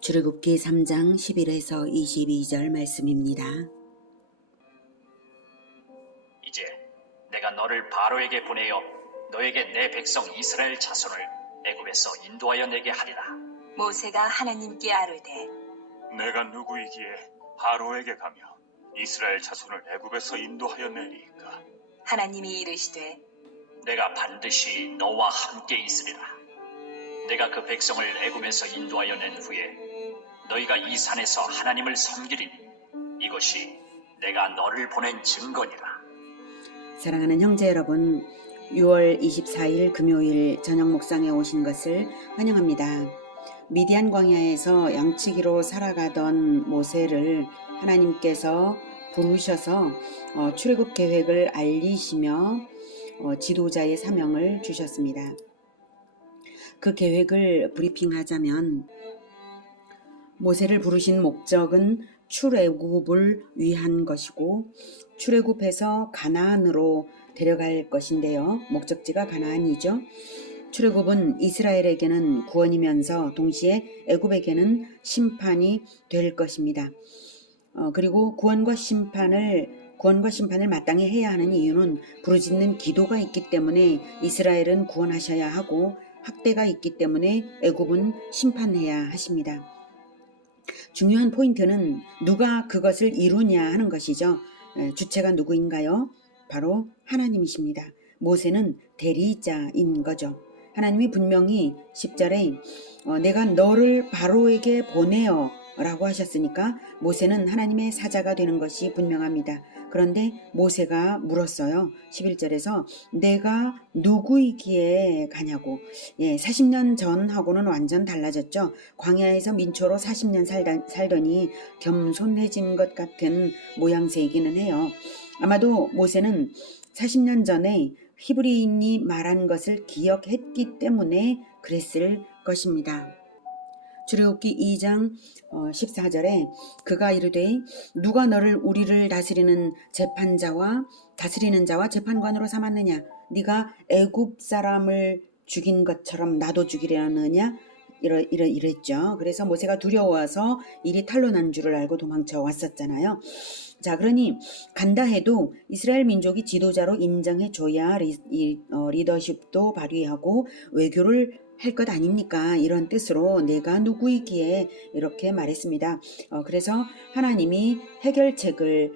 출애굽기 3장 11에서 22절 말씀입니다. 이제 내가 너를 바로에게 보내어 너에게 내 백성 이스라엘 자손을 애굽에서 인도하여 내게 하리라. 모세가 하나님께 아뢰되 내가 누구이기에 바로에게 가며 이스라엘 자손을 애굽에서 인도하여 내리이까? 하나님이 이르시되 내가 반드시 너와 함께 있으리라. 내가 그 백성을 애굽에서 인도하여 낸 후에 너희가 이 산에서 하나님을 섬기리니 이것이 내가 너를 보낸 증거니라. 사랑하는 형제 여러분, 6월 24일 금요일 저녁 목상에 오신 것을 환영합니다. 미디안 광야에서 양치기로 살아가던 모세를 하나님께서 부르셔서 출애굽 계획을 알리시며 지도자의 사명을 주셨습니다. 그 계획을 브리핑하자면 모세를 부르신 목적은 출애굽을 위한 것이고 출애굽해서 가나안으로 데려갈 것인데요. 목적지가 가나안이죠. 출애굽은 이스라엘에게는 구원이면서 동시에 애굽에게는 심판이 될 것입니다. 그리고 구원과 심판을 마땅히 해야 하는 이유는 부르짖는 기도가 있기 때문에 이스라엘은 구원하셔야 하고 학대가 있기 때문에 애굽은 심판해야 하십니다. 중요한 포인트는 누가 그것을 이루냐 하는 것이죠. 주체가 누구인가요? 바로 하나님이십니다. 모세는 대리자인 거죠. 하나님이 분명히 10절에 내가 너를 바로에게 보내어 라고 하셨으니까 모세는 하나님의 사자가 되는 것이 분명합니다. 그런데 모세가 물었어요. 11절에서 내가 누구이기에 가냐고. 40년 전하고는 완전 달라졌죠. 광야에서 민초로 40년 살더니 겸손해진 것 같은 모양새이기는 해요. 아마도 모세는 40년 전에 히브리인이 말한 것을 기억했기 때문에 그랬을 것입니다. 출애굽기 2장 14절에 그가 이르되 누가 너를 우리를 다스리는 자와 재판관으로 삼았느냐? 네가 애굽 사람을 죽인 것처럼 나도 죽이려느냐? 이랬죠. 그래서 모세가 두려워서 일이 탄로 난 줄을 알고 도망쳐 왔었잖아요. 자, 그러니 간다 해도 이스라엘 민족이 지도자로 인정해줘야 리더십도 발휘하고 외교를 할 것 아닙니까? 이런 뜻으로 내가 누구이기에 이렇게 말했습니다. 그래서 하나님이 해결책을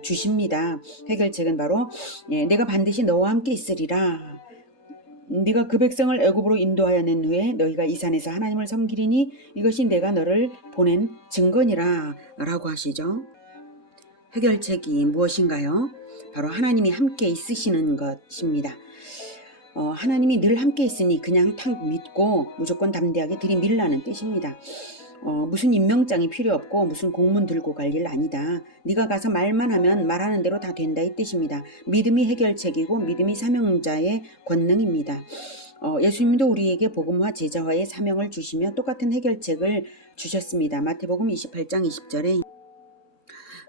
주십니다. 해결책은 바로 내가 반드시 너와 함께 있으리라. 네가 그 백성을 애굽으로 인도하여 낸 후에 너희가 이 산에서 하나님을 섬기리니 이것이 내가 너를 보낸 증거니라 라고 하시죠. 해결책이 무엇인가요? 바로 하나님이 함께 있으시는 것입니다. 하나님이 늘 함께 있으니 그냥 탁 믿고 무조건 담대하게 들이밀라는 뜻입니다. 무슨 임명장이 필요 없고 무슨 공문 들고 갈 일 아니다. 네가 가서 말만 하면 말하는 대로 다 된다 이 뜻입니다. 믿음이 해결책이고 믿음이 사명자의 권능입니다. 예수님도 우리에게 복음화 제자화의 사명을 주시며 똑같은 해결책을 주셨습니다. 마태복음 28장 20절에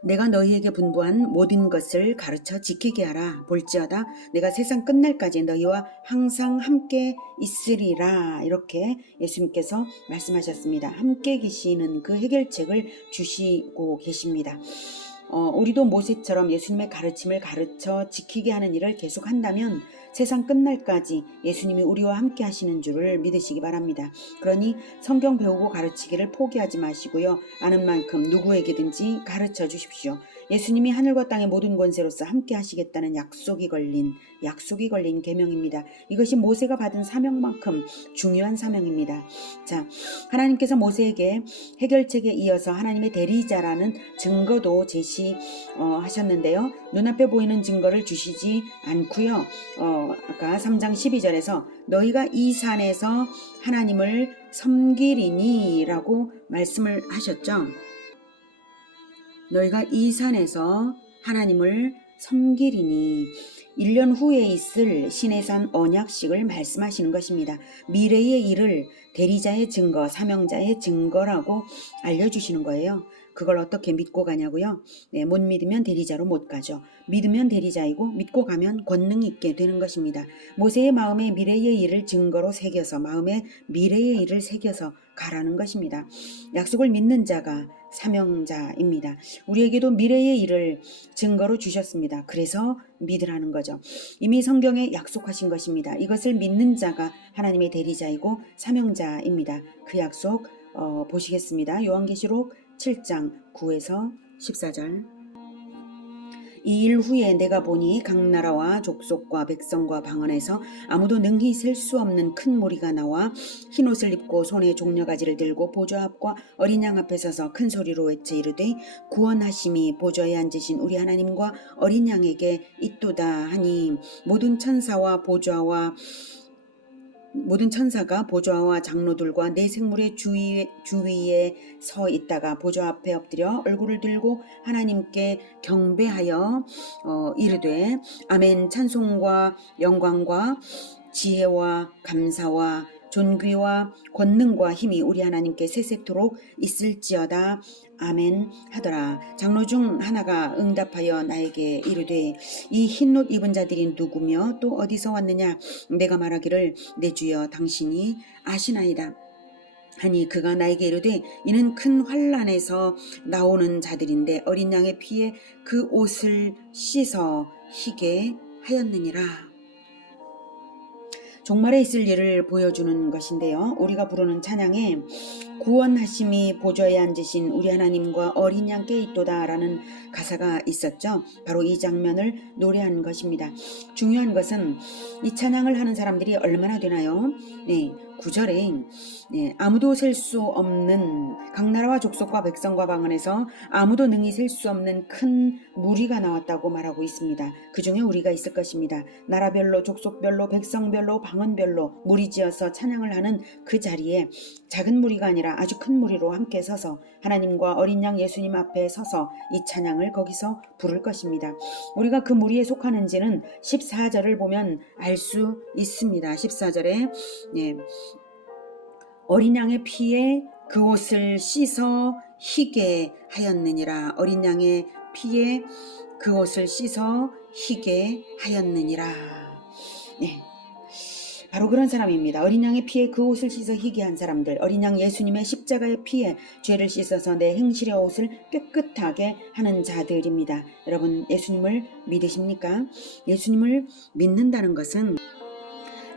내가 너희에게 분부한 모든 것을 가르쳐 지키게 하라. 볼지어다 내가 세상 끝날까지 너희와 항상 함께 있으리라. 이렇게 예수님께서 말씀하셨습니다. 함께 계시는 그 해결책을 주시고 계십니다. 우리도 모세처럼 예수님의 가르침을 가르쳐 지키게 하는 일을 계속한다면 세상 끝날까지 예수님이 우리와 함께 하시는 줄을 믿으시기 바랍니다. 그러니 성경 배우고 가르치기를 포기하지 마시고요. 아는 만큼 누구에게든지 가르쳐 주십시오. 예수님이 하늘과 땅의 모든 권세로서 함께 하시겠다는 약속이 걸린 계명입니다. 이것이 모세가 받은 사명만큼 중요한 사명입니다. 자, 하나님께서 모세에게 해결책에 이어서 하나님의 대리자라는 증거도 제시하셨는데요. 눈앞에 보이는 증거를 주시지 않고요. 아까 3장 12절에서 너희가 이 산에서 하나님을 섬기리니 라고 말씀을 하셨죠. 너희가 이 산에서 하나님을 섬기리니 1년 후에 있을 시내산 언약식을 말씀하시는 것입니다. 미래의 일을 대리자의 증거, 사명자의 증거라고 알려주시는 거예요. 그걸 어떻게 믿고 가냐고요? 네, 못 믿으면 대리자로 못 가죠. 믿으면 대리자이고 믿고 가면 권능이 있게 되는 것입니다. 모세의 마음에 미래의 일을 증거로 새겨서 마음에 미래의 일을 새겨서 가라는 것입니다. 약속을 믿는 자가 사명자입니다. 우리에게도 미래의 일을 증거로 주셨습니다. 그래서 믿으라는 거죠. 이미 성경에 약속하신 것입니다. 이것을 믿는 자가 하나님의 대리자이고 사명자입니다. 그 약속 보시겠습니다. 요한계시록 7장 9에서 14절. 이 일 후에 내가 보니 각 나라와 족속과 백성과 방언에서 아무도 능히 셀 수 없는 큰 무리가 나와 흰옷을 입고 손에 종려가지를 들고 보좌 앞과 어린 양 앞에 서서 큰 소리로 외쳐 이르되 구원하심이 보좌에 앉으신 우리 하나님과 어린 양에게 있도다 하니 모든 천사가 보좌와 장로들과 네 생물의 주위에 서 있다가 보좌 앞에 엎드려 얼굴을 들고 하나님께 경배하여 이르되 아멘. 찬송과 영광과 지혜와 감사와 존귀와 권능과 힘이 우리 하나님께 세세토록 있을지어다. 아멘 하더라. 장로 중 하나가 응답하여 나에게 이르되 이 흰옷 입은 자들이 누구며 또 어디서 왔느냐? 내가 말하기를 내 주여 당신이 아시나이다 하니 그가 나에게 이르되 이는 큰 환난에서 나오는 자들인데 어린 양의 피에 그 옷을 씻어 희게 하였느니라. 종말에 있을 일을 보여주는 것인데요. 우리가 부르는 찬양에 구원하심이 보좌에 앉으신 우리 하나님과 어린 양께 있도다 라는 가사가 있었죠. 바로 이 장면을 노래한 것입니다. 중요한 것은 이 찬양을 하는 사람들이 얼마나 되나요? 네, 9절에 아무도 셀 수 없는 각 나라와 족속과 백성과 방언에서 아무도 능히 셀 수 없는 큰 무리가 나왔다고 말하고 있습니다. 그 중에 우리가 있을 것입니다. 나라별로 족속별로 백성별로 방언별로 무리지어서 찬양을 하는 그 자리에 작은 무리가 아니라 아주 큰 무리로 함께 서서 하나님과 어린 양 예수님 앞에 서서 이 찬양을 거기서 부를 것입니다. 우리가 그 무리에 속하는지는 14절을 보면 알 수 있습니다. 14절에 어린 양의 피에 그 옷을 씻어 희게 하였느니라. 어린 양의 피에 그 옷을 씻어 희게 하였느니라. 네, 바로 그런 사람입니다. 어린 양의 피에 그 옷을 씻어 희게 한 사람들, 어린 양 예수님의 십자가의 피에 죄를 씻어서 내 행실의 옷을 깨끗하게 하는 자들입니다. 여러분, 예수님을 믿으십니까? 예수님을 믿는다는 것은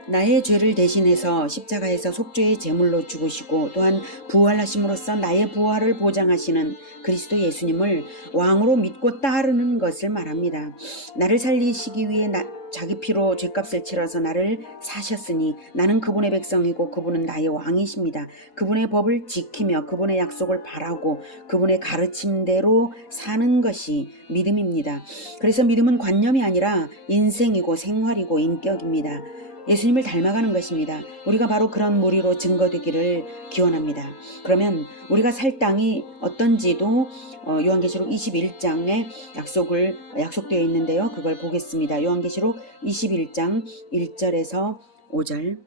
나의 죄를 대신해서 십자가에서 속죄의 제물로 죽으시고 또한 부활하심으로써 나의 부활을 보장하시는 그리스도 예수님을 왕으로 믿고 따르는 것을 말합니다. 나를 살리시기 위해 자기 피로 죄값을 치러서 나를 사셨으니 나는 그분의 백성이고 그분은 나의 왕이십니다. 그분의 법을 지키며 그분의 약속을 바라고 그분의 가르침대로 사는 것이 믿음입니다. 그래서 믿음은 관념이 아니라 인생이고 생활이고 인격입니다. 예수님을 닮아가는 것입니다. 우리가 바로 그런 무리로 증거되기를 기원합니다. 그러면 우리가 살 땅이 어떤지도 요한계시록 21장에 약속되어 있는데요. 그걸 보겠습니다. 요한계시록 21장 1절에서 5절.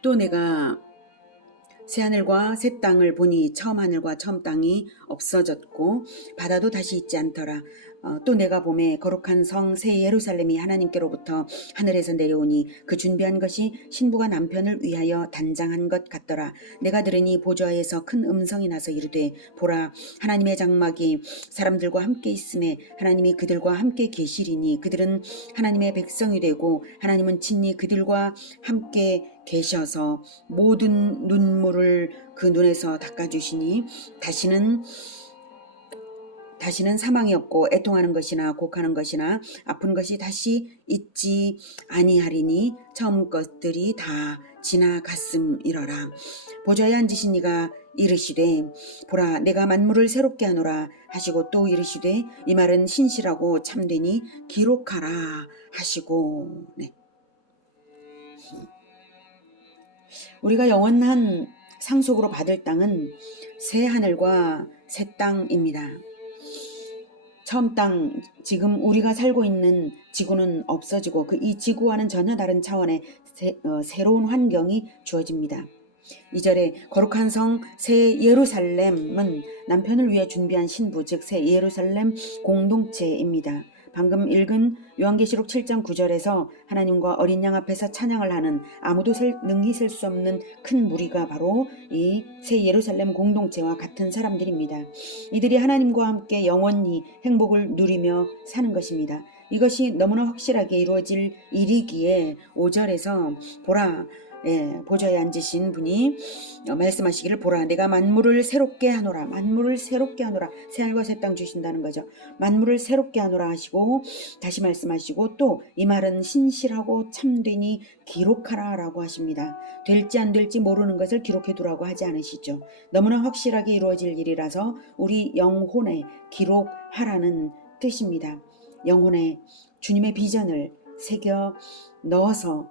또 내가 새하늘과 새 땅을 보니 처음 하늘과 처음 땅이 없어졌고 바다도 다시 있지 않더라. 또 내가 보매 거룩한 성 새 예루살렘이 하나님께로부터 하늘에서 내려오니 그 준비한 것이 신부가 남편을 위하여 단장한 것 같더라. 내가 들으니 보좌에서 큰 음성이 나서 이르되 보라 하나님의 장막이 사람들과 함께 있음에 하나님이 그들과 함께 계시리니 그들은 하나님의 백성이 되고 하나님은 친히 그들과 함께 계셔서 모든 눈물을 그 눈에서 닦아주시니 다시는 사망이 없고 애통하는 것이나 곡하는 것이나 아픈 것이 다시 있지 아니하리니 처음 것들이 다 지나갔음이러라. 보좌에 앉으신 이가 이르시되 보라 내가 만물을 새롭게 하노라 하시고 또 이르시되 이 말은 신실하고 참되니 기록하라 하시고. 우리가 영원한 상속으로 받을 땅은 새 하늘과 새 땅입니다. 처음 땅, 지금 우리가 살고 있는 지구는 없어지고 이 지구와는 전혀 다른 차원의 새로운 환경이 주어집니다. 2절에 거룩한 성 새 예루살렘은 남편을 위해 준비한 신부, 즉 새 예루살렘 공동체입니다. 방금 읽은 요한계시록 7장 9절에서 하나님과 어린 양 앞에서 찬양을 하는 아무도 능히 셀 수 없는 큰 무리가 바로 이 새 예루살렘 공동체와 같은 사람들입니다. 이들이 하나님과 함께 영원히 행복을 누리며 사는 것입니다. 이것이 너무나 확실하게 이루어질 일이기에 5절에서 보라, 보좌에 앉으신 분이 말씀하시기를, 보라 내가 만물을 새롭게 하노라. 만물을 새롭게 하노라. 새하늘과 새 땅 주신다는 거죠. 만물을 새롭게 하노라 하시고 다시 말씀하시고 또 이 말은 신실하고 참되니 기록하라 라고 하십니다. 될지 안 될지 모르는 것을 기록해 두라고 하지 않으시죠. 너무나 확실하게 이루어질 일이라서 우리 영혼에 기록하라는 뜻입니다. 영혼에 주님의 비전을 새겨 넣어서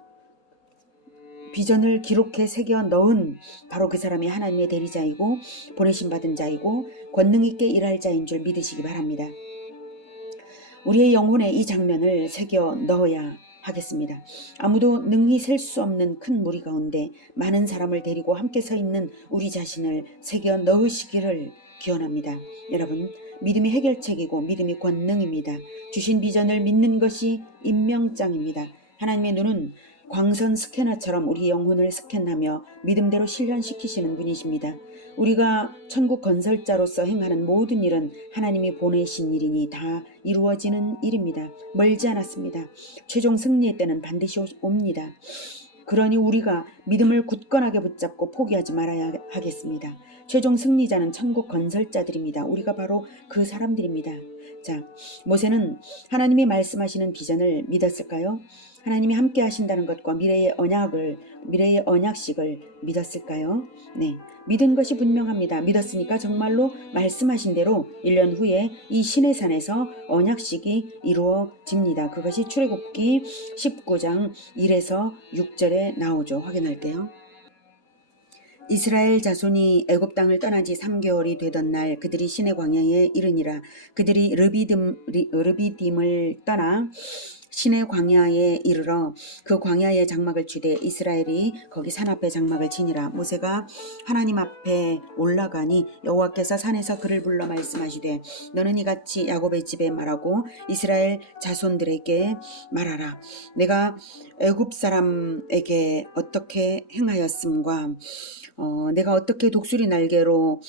비전을 기록해 새겨 넣은 바로 그 사람이 하나님의 대리자이고 보내심 받은 자이고 권능 있게 일할 자인 줄 믿으시기 바랍니다. 우리의 영혼에 이 장면을 새겨 넣어야 하겠습니다. 아무도 능히 셀 수 없는 큰 무리 가운데 많은 사람을 데리고 함께 서 있는 우리 자신을 새겨 넣으시기를 기원합니다. 여러분, 믿음이 해결책이고 믿음이 권능입니다. 주신 비전을 믿는 것이 임명장입니다. 하나님의 눈은 광선 스캐너처럼 우리 영혼을 스캔하며 믿음대로 실현시키시는 분이십니다. 우리가 천국 건설자로서 행하는 모든 일은 하나님이 보내신 일이니 다 이루어지는 일입니다. 멀지 않았습니다. 최종 승리의 때는 반드시 옵니다. 그러니 우리가 믿음을 굳건하게 붙잡고 포기하지 말아야 하겠습니다. 최종 승리자는 천국 건설자들입니다. 우리가 바로 그 사람들입니다. 자, 모세는 하나님이 말씀하시는 비전을 믿었을까요? 하나님이 함께 하신다는 것과 미래의 언약식을 믿었을까요? 네, 믿은 것이 분명합니다. 믿었으니까 정말로 말씀하신 대로 1년 후에 이 시내산에서 언약식이 이루어집니다. 그것이 출애굽기 19장 1에서 6절에 나오죠. 확인할게요. 이스라엘 자손이 애굽 땅을 떠난 지 3개월이 되던 날 그들이 시내 광야에 이르니라. 그들이 르비딤을 떠나 시내 광야에 이르러 그 광야의 장막을 치되 이스라엘이 거기 산 앞에 장막을 치니라. 모세가 하나님 앞에 올라가니 여호와께서 산에서 그를 불러 말씀하시되 너는 이같이 야곱의 집에 말하고 이스라엘 자손들에게 말하라. 내가 애굽 사람에게 어떻게 행하였음과 내가 어떻게 독수리 날개로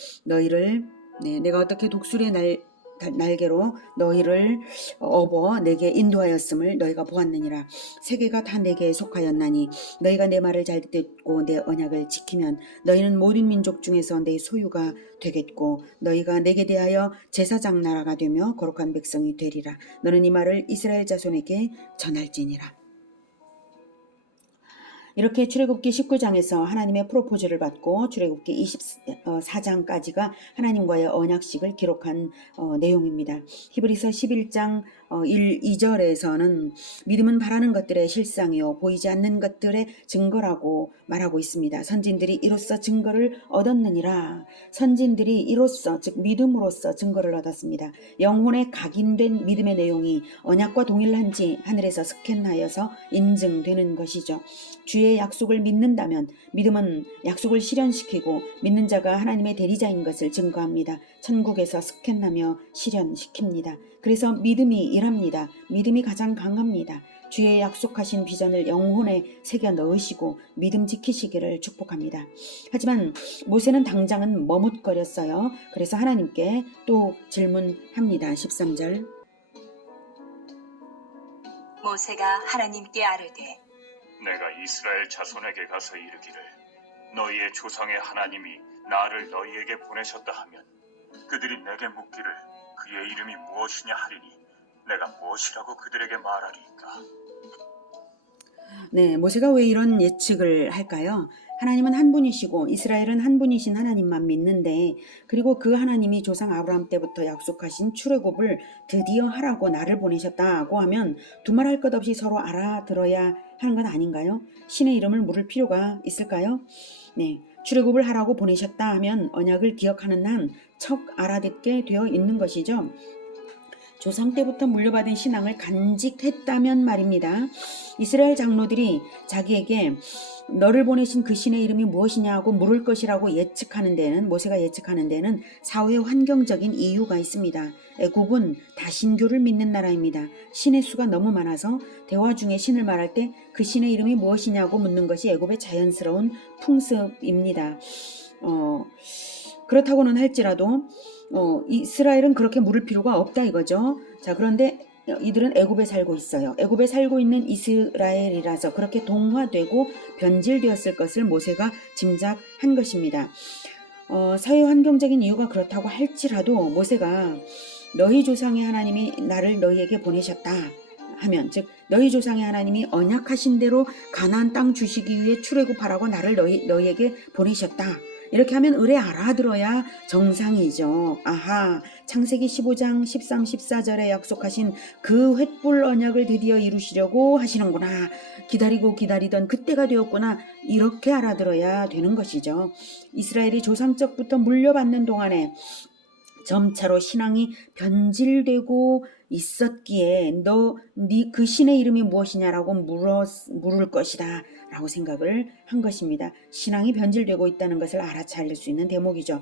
너희를 업어 내게 인도하였음을 너희가 보았느니라. 세계가 다 내게 속하였나니 너희가 내 말을 잘 듣고 내 언약을 지키면 너희는 모든 민족 중에서 내 소유가 되겠고 너희가 내게 대하여 제사장 나라가 되며 거룩한 백성이 되리라. 너는 이 말을 이스라엘 자손에게 전할지니라. 이렇게 출애굽기 19장에서 하나님의 프로포즈를 받고 출애굽기 24장까지가 하나님과의 언약식을 기록한 내용입니다. 히브리서 11장 1, 2절에서는 믿음은 바라는 것들의 실상이요 보이지 않는 것들의 증거라고 말하고 있습니다. 선진들이 이로써 증거를 얻었느니라. 선진들이 이로써 즉 믿음으로써 증거를 얻었습니다. 영혼에 각인된 믿음의 내용이 언약과 동일한지 하늘에서 스캔하여서 인증되는 것이죠. 주의 약속을 믿는다면 믿음은 약속을 실현시키고 믿는 자가 하나님의 대리자인 것을 증거합니다. 천국에서 스캔하며 실현시킵니다. 그래서 믿음이 일합니다. 믿음이 가장 강합니다. 주의 약속하신 비전을 영혼에 새겨 넣으시고 믿음 지키시기를 축복합니다. 하지만 모세는 당장은 머뭇거렸어요. 그래서 하나님께 또 질문합니다. 13절. 모세가 하나님께 아뢰되 내가 이스라엘 자손에게 가서 이르기를 너희의 조상의 하나님이 나를 너희에게 보내셨다 하면 그들이 내게 묻기를 그의 이름이 무엇이냐 하리니 내가 무엇이라고 그들에게 말하리이까. 네, 모세가 왜 이런 예측을 할까요? 하나님은 한 분이시고 이스라엘은 한 분이신 하나님만 믿는데 그리고 그 하나님이 조상 아브라함 때부터 약속하신 출애굽을 드디어 하라고 나를 보내셨다고 하면 두말할 것 없이 서로 알아들어야 하는 건 아닌가요? 신의 이름을 물을 필요가 있을까요? 네, 출애굽을 하라고 보내셨다 하면 언약을 기억하는 한 척 알아듣게 되어 있는 것이죠. 조상 때부터 물려받은 신앙을 간직했다면 말입니다. 이스라엘 장로들이 자기에게 너를 보내신 그 신의 이름이 무엇이냐고 물을 것이라고 예측하는 데는, 모세가 예측하는 데는 사후의 환경적인 이유가 있습니다. 애굽은 다신교를 믿는 나라입니다. 신의 수가 너무 많아서 대화 중에 신을 말할 때 그 신의 이름이 무엇이냐고 묻는 것이 애굽의 자연스러운 풍습입니다. 그렇다고는 할지라도 이스라엘은 그렇게 물을 필요가 없다 이거죠. 자, 그런데 이들은 애굽에 살고 있어요. 애굽에 살고 있는 이스라엘이라서 그렇게 동화되고 변질되었을 것을 모세가 짐작한 것입니다. 사회 환경적인 이유가 그렇다고 할지라도 모세가 너희 조상의 하나님이 나를 너희에게 보내셨다 하면, 즉 너희 조상의 하나님이 언약하신 대로 가나안 땅 주시기 위해 출애굽하라고 나를 너희에게 보내셨다, 이렇게 하면 의뢰 알아들어야 정상이죠. 아하, 창세기 15장 13, 14절에 약속하신 그 횃불 언약을 드디어 이루시려고 하시는구나. 기다리고 기다리던 그때가 되었구나. 이렇게 알아들어야 되는 것이죠. 이스라엘이 조상적부터 물려받는 동안에 점차로 신앙이 변질되고 있었기에 그 신의 이름이 무엇이냐라고 물을 것이다 라고 생각을 한 것입니다. 신앙이 변질되고 있다는 것을 알아차릴 수 있는 대목이죠.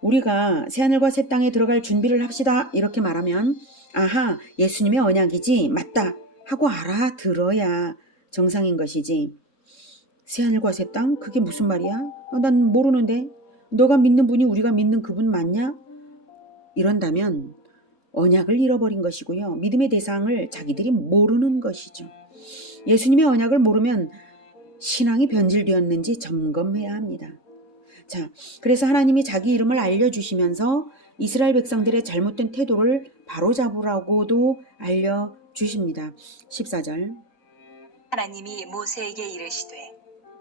우리가 새하늘과 새 땅에 들어갈 준비를 합시다 이렇게 말하면 아하, 예수님의 언약이지, 맞다 하고 알아들어야 정상인 것이지, 새하늘과 새 땅? 그게 무슨 말이야? 난 모르는데. 너가 믿는 분이 우리가 믿는 그분 맞냐? 이런다면 언약을 잃어버린 것이고요. 믿음의 대상을 자기들이 모르는 것이죠. 예수님의 언약을 모르면 신앙이 변질되었는지 점검해야 합니다. 자, 그래서 하나님이 자기 이름을 알려주시면서 이스라엘 백성들의 잘못된 태도를 바로잡으라고도 알려주십니다. 14절. 하나님이 모세에게 이르시되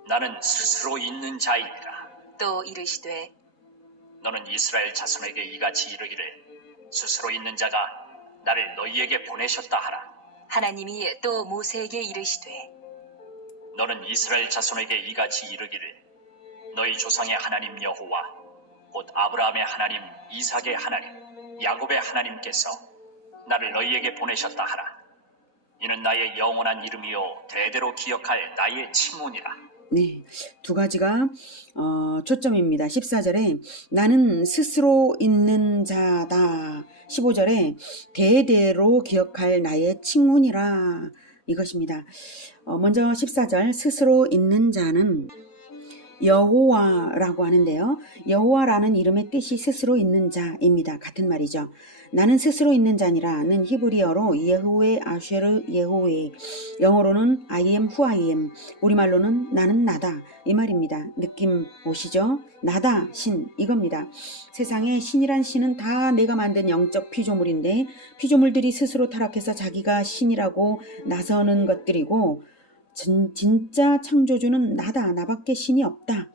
나는 스스로 있는 자이니라. 또 이르시되 너는 이스라엘 자손에게 이같이 이르기를 스스로 있는 자가 나를 너희에게 보내셨다 하라. 하나님이 또 모세에게 이르시되 너는 이스라엘 자손에게 이같이 이르기를 너희 조상의 하나님 여호와 곧 아브라함의 하나님, 이삭의 하나님, 야곱의 하나님께서 나를 너희에게 보내셨다 하라. 이는 나의 영원한 이름이요 대대로 기억할 나의 칭훈이라. 네, 두 가지가 초점입니다. 14절에 나는 스스로 있는 자다. 15절에 대대로 기억할 나의 칭훈이라, 이것입니다. 먼저 14절 스스로 있는 자는 여호와라고 하는데요. 여호와라는 이름의 뜻이 스스로 있는 자입니다. 같은 말이죠. 나는 스스로 있는 자니라는 히브리어로 예후웨 아쉐르 예후웨, 영어로는 I am who I am, 우리말로는 나는 나다 이 말입니다. 느낌 오시죠? 나다, 신, 이겁니다. 세상에 신이란 신은 다 내가 만든 영적 피조물인데 피조물들이 스스로 타락해서 자기가 신이라고 나서는 것들이고, 진짜 창조주는 나다. 나밖에 신이 없다.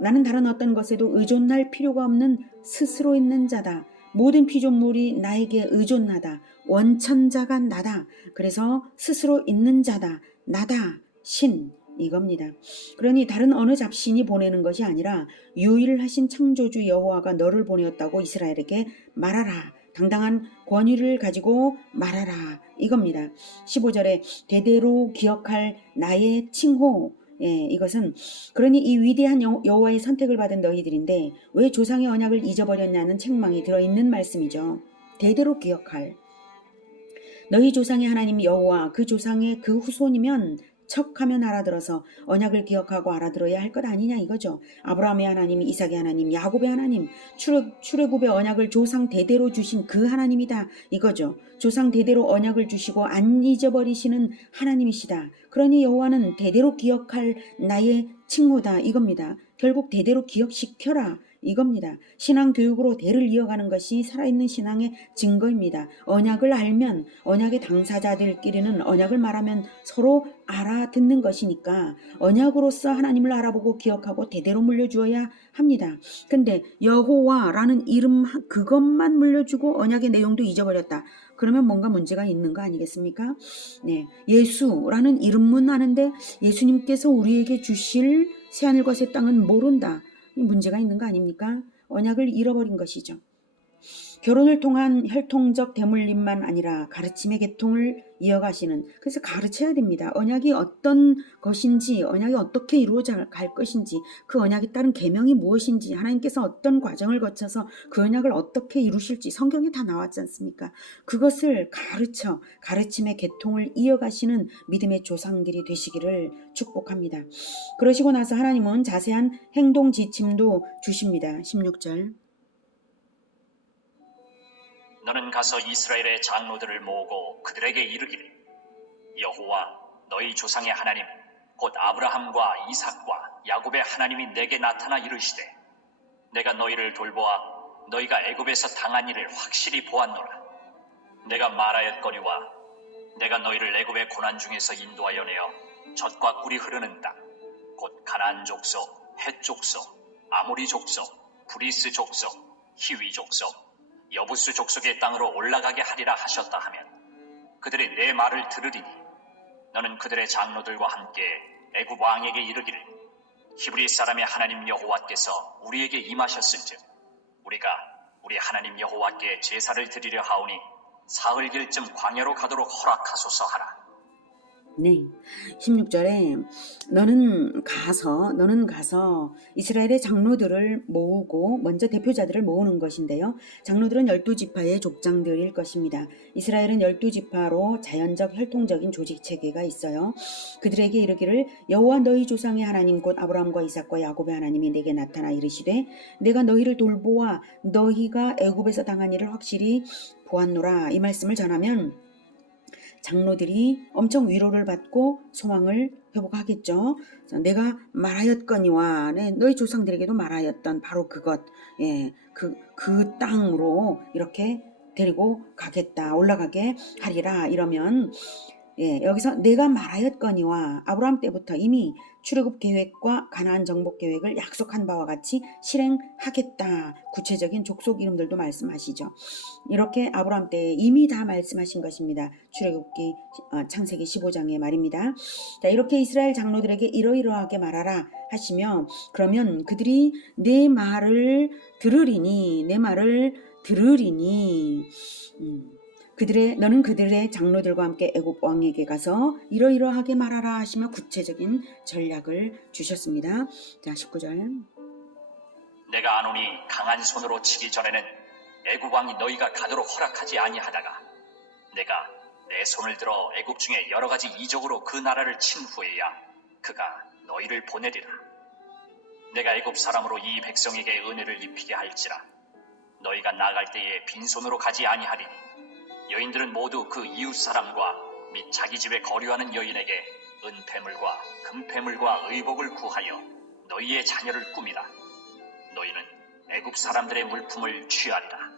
나는 다른 어떤 것에도 의존할 필요가 없는 스스로 있는 자다. 모든 피조물이 나에게 의존하다. 원천자가 나다. 그래서 스스로 있는 자다. 나다. 신. 이겁니다. 그러니 다른 어느 잡신이 보내는 것이 아니라 유일하신 창조주 여호와가 너를 보내었다고 이스라엘에게 말하라. 당당한 권위를 가지고 말하라. 이겁니다. 15절에 대대로 기억할 나의 칭호. 이것은 그러니 이 위대한 여호와의 선택을 받은 너희들인데 왜 조상의 언약을 잊어버렸냐는 책망이 들어있는 말씀이죠. 대대로 기억할. 너희 조상의 하나님 여호와, 그 조상의 그 후손이면 척하면 알아들어서 언약을 기억하고 알아들어야 할 것 아니냐 이거죠. 아브라함의 하나님, 이삭의 하나님, 야곱의 하나님, 출애굽의 언약을 조상 대대로 주신 그 하나님이다 이거죠. 조상 대대로 언약을 주시고 안 잊어버리시는 하나님이시다. 그러니 여호와는 대대로 기억할 나의 칭호다 이겁니다. 결국 대대로 기억시켜라 이겁니다. 신앙 교육으로 대를 이어가는 것이 살아있는 신앙의 증거입니다. 언약을 알면 언약의 당사자들끼리는 언약을 말하면 서로 알아듣는 것이니까 언약으로서 하나님을 알아보고 기억하고 대대로 물려주어야 합니다. 근데 여호와라는 이름 그것만 물려주고 언약의 내용도 잊어버렸다. 그러면 뭔가 문제가 있는 거 아니겠습니까? 네, 예수라는 이름은 아는데 예수님께서 우리에게 주실 새하늘과 새 땅은 모른다. 문제가 있는 거 아닙니까? 언약을 잃어버린 것이죠. 결혼을 통한 혈통적 대물림만 아니라 가르침의 계통을 이어가시는, 그래서 가르쳐야 됩니다. 언약이 어떤 것인지, 언약이 어떻게 이루어져 갈 것인지, 그 언약에 따른 계명이 무엇인지, 하나님께서 어떤 과정을 거쳐서 그 언약을 어떻게 이루실지 성경에 다 나왔지 않습니까? 그것을 가르침의 계통을 이어가시는 믿음의 조상들이 되시기를 축복합니다. 그러시고 나서 하나님은 자세한 행동 지침도 주십니다. 16절. 너는 가서 이스라엘의 장로들을 모으고 그들에게 이르기를 여호와 너희 조상의 하나님 곧 아브라함과 이삭과 야곱의 하나님이 내게 나타나 이르시되 내가 너희를 돌보아 너희가 애굽에서 당한 일을 확실히 보았노라. 내가 말하였거니와 내가 너희를 애굽의 고난 중에서 인도하여 내어 젖과 꿀이 흐르는 땅 곧 가나안 족속, 헷 족속, 아모리 족속, 브리스 족속, 히위 족속, 여부수 족속의 땅으로 올라가게 하리라 하셨다 하면 그들이 내 말을 들으리니 너는 그들의 장로들과 함께 애굽 왕에게 이르기를 히브리 사람의 하나님 여호와께서 우리에게 임하셨은즉 우리가 우리 하나님 여호와께 제사를 드리려 하오니 사흘길쯤 광야로 가도록 허락하소서 하라. 네, 16절에 너는 가서 이스라엘의 장로들을 모으고, 먼저 대표자들을 모으는 것인데요. 장로들은 12지파의 족장들일 것입니다. 이스라엘은 12지파로 자연적 혈통적인 조직체계가 있어요. 그들에게 이르기를 여호와 너희 조상의 하나님 곧 아브라함과 이삭과 야곱의 하나님이 내게 나타나 이르시되 내가 너희를 돌보아 너희가 애굽에서 당한 일을 확실히 보았노라. 이 말씀을 전하면 장로들이 엄청 위로를 받고 소망을 회복하겠죠. 내가 말하였거니와, 너희 조상들에게도 말하였던 바로 그것, 그 땅으로 이렇게 데리고 가겠다, 올라가게 하리라. 이러면 여기서 내가 말하였거니와, 아브라함 때부터 이미 출애굽 계획과 가나안 정복 계획을 약속한 바와 같이 실행하겠다. 구체적인 족속 이름들도 말씀하시죠. 이렇게 아브라함 때 이미 다 말씀하신 것입니다. 출애굽기 창세기 15장의 말입니다. 자, 이렇게 이스라엘 장로들에게 이러이러하게 말하라 하시며, 그러면 그들이 내 말을 들으리니 너는 그들의 장로들과 함께 애굽 왕에게 가서 이러이러하게 말하라 하시며 구체적인 전략을 주셨습니다. 자, 19절. 내가 아노니 강한 손으로 치기 전에는 애굽 왕이 너희가 가도록 허락하지 아니하다가 내가 내 손을 들어 애굽 중에 여러 가지 이적으로 그 나라를 친 후에야 그가 너희를 보내리라. 내가 애굽 사람으로 이 백성에게 은혜를 입히게 할지라 너희가 나갈 때에 빈손으로 가지 아니하리니 여인들은 모두 그 이웃 사람과 및 자기 집에 거류하는 여인에게 은폐물과 금폐물과 의복을 구하여 너희의 자녀를 꾸미라. 너희는 애굽 사람들의 물품을 취하리라.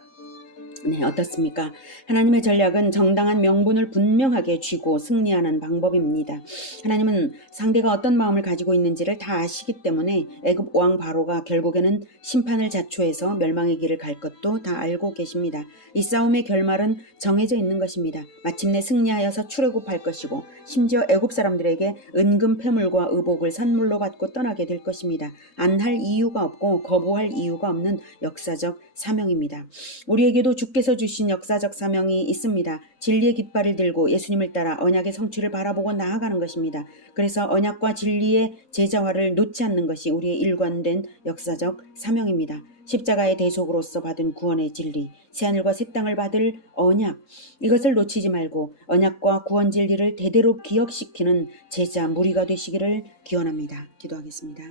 네, 어떻습니까? 하나님의 전략은 정당한 명분을 분명하게 쥐고 승리하는 방법입니다. 하나님은 상대가 어떤 마음을 가지고 있는지를 다 아시기 때문에 애굽 왕 바로가 결국에는 심판을 자초해서 멸망의 길을 갈 것도 다 알고 계십니다. 이 싸움의 결말은 정해져 있는 것입니다. 마침내 승리하여서 출애굽할 것이고 심지어 애굽 사람들에게 은금 폐물과 의복을 선물로 받고 떠나게 될 것입니다. 안 할 이유가 없고 거부할 이유가 없는 역사적 사명입니다. 우리에게도 주께서 주신 역사적 사명이 있습니다. 진리의 깃발을 들고 예수님을 따라 언약의 성취를 바라보고 나아가는 것입니다. 그래서 언약과 진리의 제자화를 놓지 않는 것이 우리의 일관된 역사적 사명입니다. 십자가의 대속으로서 받은 구원의 진리, 새하늘과 새 땅을 받을 언약, 이것을 놓치지 말고 언약과 구원 진리를 대대로 기억시키는 제자 무리가 되시기를 기원합니다. 기도하겠습니다.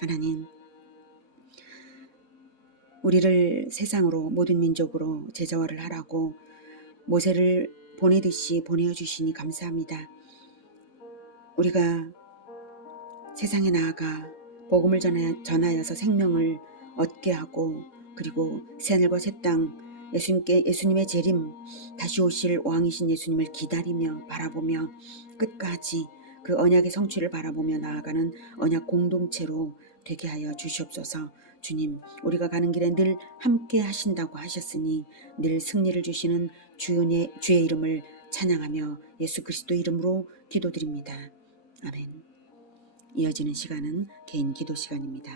하나님, 우리를 세상으로 모든 민족으로 제자화를 하라고 모세를 보내듯이 보내어 주시니 감사합니다. 우리가 세상에 나아가 복음을 전하여서 생명을 얻게 하고, 그리고 새하늘과 새 땅 예수님의 재림, 다시 오실 왕이신 예수님을 기다리며 바라보며 끝까지 그 언약의 성취를 바라보며 나아가는 언약 공동체로 되게 하여 주시옵소서. 주님, 우리가 가는 길에 늘 함께 하신다고 하셨으니 늘 승리를 주시는 주의 이름을 찬양하며 예수 그리스도 이름으로 기도드립니다. 아멘. 이어지는 시간은 개인 기도 시간입니다.